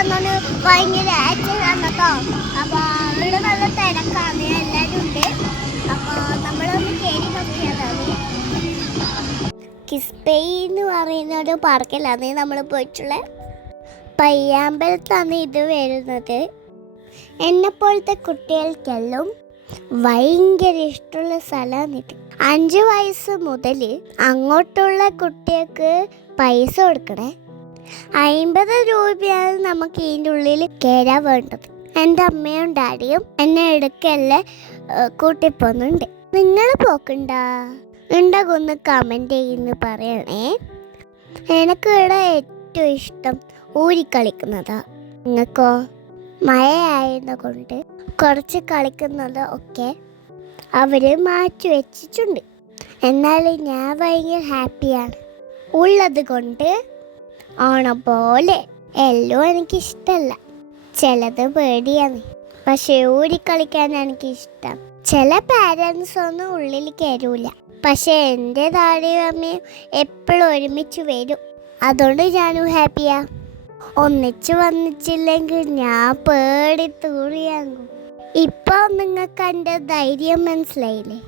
വന്നോണ്ട് ഭയങ്കര ആക്ഷൻ കേട്ടോ. അപ്പൊ ഇവിടെ നല്ല തിരക്കാണ് എല്ലാരും ഉണ്ട്. അപ്പൊ നമ്മളൊന്ന് കയറി നോക്കിയതാണ് കിസ്പേ എന്ന് പറയുന്ന ഒരു പാർക്കിലാണ് നമ്മൾ പോയിട്ടുള്ളത് പയ്യാമ്പലത്താണ് ഇത് വരുന്നത്. എന്നെപ്പോലത്തെ കുട്ടികൾക്കെല്ലാം ഭയങ്കര ഇഷ്ടമുള്ള സ്ഥലമാണ് ഇത്. അഞ്ച് വയസ്സ് മുതൽ അങ്ങോട്ടുള്ള കുട്ടികൾക്ക് പൈസ കൊടുക്കണേ. അമ്പത് രൂപയാണ് നമുക്ക് ഇതിന്റെ ഉള്ളിൽ കയറാൻ വേണ്ടത്. എന്റെ അമ്മയും ഡാഡിയും എന്നെ ഇടയ്ക്കല്ലേ കൂട്ടിപ്പോന്നുണ്ട് നിങ്ങൾ പോക്കണ്ട. ഉണ്ടകൊന്ന് കമന്റ് ചെയ്യുന്നു പറയണേ. എനിക്ക് ഇവിടെ ഏറ്റവും ഇഷ്ടം ഊരിക്കളിക്കുന്നതാ നിങ്ങൾക്കോ? മഴയായത് കൊണ്ട് കുറച്ച് കളിക്കുന്നത് ഒക്കെ അവർ മാറ്റി വെച്ചിട്ടുണ്ട്. എന്നാൽ ഞാൻ ഭയങ്കര ഹാപ്പിയാണ് ഉള്ളത് കൊണ്ട് ഓണം പോലെ എല്ലാം എനിക്കിഷ്ടമല്ല ചിലത് പേടിയാണ്. പക്ഷെ എനിക്ക് ഇഷ്ടം ചില പാരൻസ് ഒന്നും ഉള്ളിൽ കയറൂല പക്ഷെ എന്റെ താഴെയും അമ്മയും എപ്പോഴും ഒരുമിച്ച് വരും. അതുകൊണ്ട് ഞാനും ഹാപ്പിയാ ഒന്നിച്ച് വന്നിച്ചില്ലെങ്കിൽ ഞാൻ പേടി തൂറിയാകും ഇപ്പൊ നിങ്ങൾക്ക് എന്റെ ധൈര്യം മനസ്സിലായില്ലേ?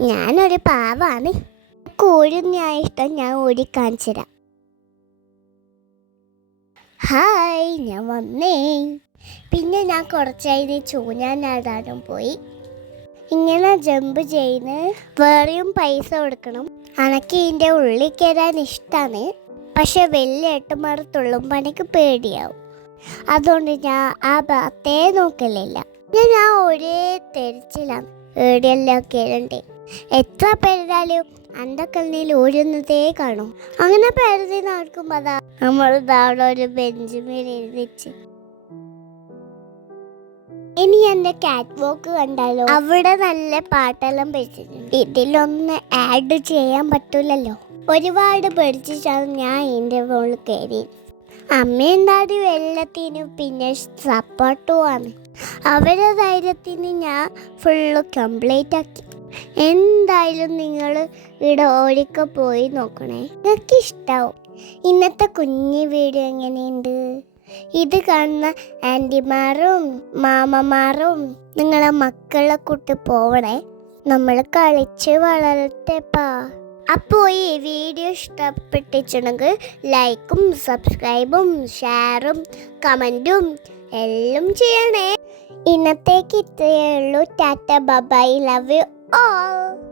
ഞാനൊരു പാവാണ്. കോഴി ഞാൻ ഇഷ്ടം ഞാൻ ഓടി തരാം ഹായ് ഞാൻ വന്നേ. പിന്നെ ഞാൻ കുറച്ചായി ചൂഞ്ഞാനാടാനും പോയി. ഇങ്ങനെ ജമ്പ് ചെയ്യുന്ന വേറെയും പൈസ കൊടുക്കണം. അനക്ക് ഇതിന്റെ ഉള്ളിൽ കയറാൻ ഇഷ്ടമാണ് പക്ഷെ വലിയ ഏട്ടന്മാർ തുള്ളുമ്പോൾ എനിക്ക് പേടിയാവും. അതുകൊണ്ട് ഞാൻ ആ ഭാഗത്തേ നോക്കലില്ല. ഞാൻ ആ ഒരേ തെരച്ചിലാണ്. ഏടിയെല്ലാം കയറണ്ടേ എത്ര പെരുതാലും അന്തക്കണ്ണിയിൽ ഓടുന്നതേ കാണും. അങ്ങനെ പെരുതി നടക്കുമ്പോൾ അതാ നമ്മൾ അവിടെ ഒരു ബെഞ്ചുമേൽ എഴുതിച്ച് ഇനി എന്റെ കാറ്റ് വോക്ക് കണ്ടാലോ? അവിടെ നല്ല പാട്ടെല്ലാം പഠിച്ചിട്ടുണ്ട്. ഇതിലൊന്ന് ആഡ് ചെയ്യാൻ പറ്റൂലല്ലോ. ഒരുപാട് പഠിച്ചിട്ടാണ് ഞാൻ എന്റെ ഫോണിൽ കയറി അമ്മയും ഡാഡി എല്ലാത്തിനും പിന്നെ സപ്പോർട്ടുമാണ് അവരുടെ ധൈര്യത്തിന് ഞാൻ ഫുള്ള് കംപ്ലീറ്റ് ആക്കി. എന്തായാലും നിങ്ങൾ ഇവിടെ ഓടിക്ക പോയി നോക്കണേ. നിങ്ങൾക്ക് ഇഷ്ടാവും. ഇന്നത്തെ കുഞ്ഞു വീഡിയോ എങ്ങനെയുണ്ട്? ഇത് കാണുന്ന ആന്റിമാരും മാമമാരും നിങ്ങളെ മക്കളെ കൂട്ടി പോവണേ. നമ്മൾ കളിച്ച് വളരട്ടെപ്പാ. അപ്പോൾ ഈ വീഡിയോ ഇഷ്ടപ്പെട്ടിട്ടുണ്ടെങ്കിൽ ലൈക്കും സബ്സ്ക്രൈബും ഷെയറും കമന്റും എല്ലാം ചെയ്യണേ. ഇന്നത്തേക്ക് ഇത്രയേ ഉള്ളൂ. Tata bye bye love you. all.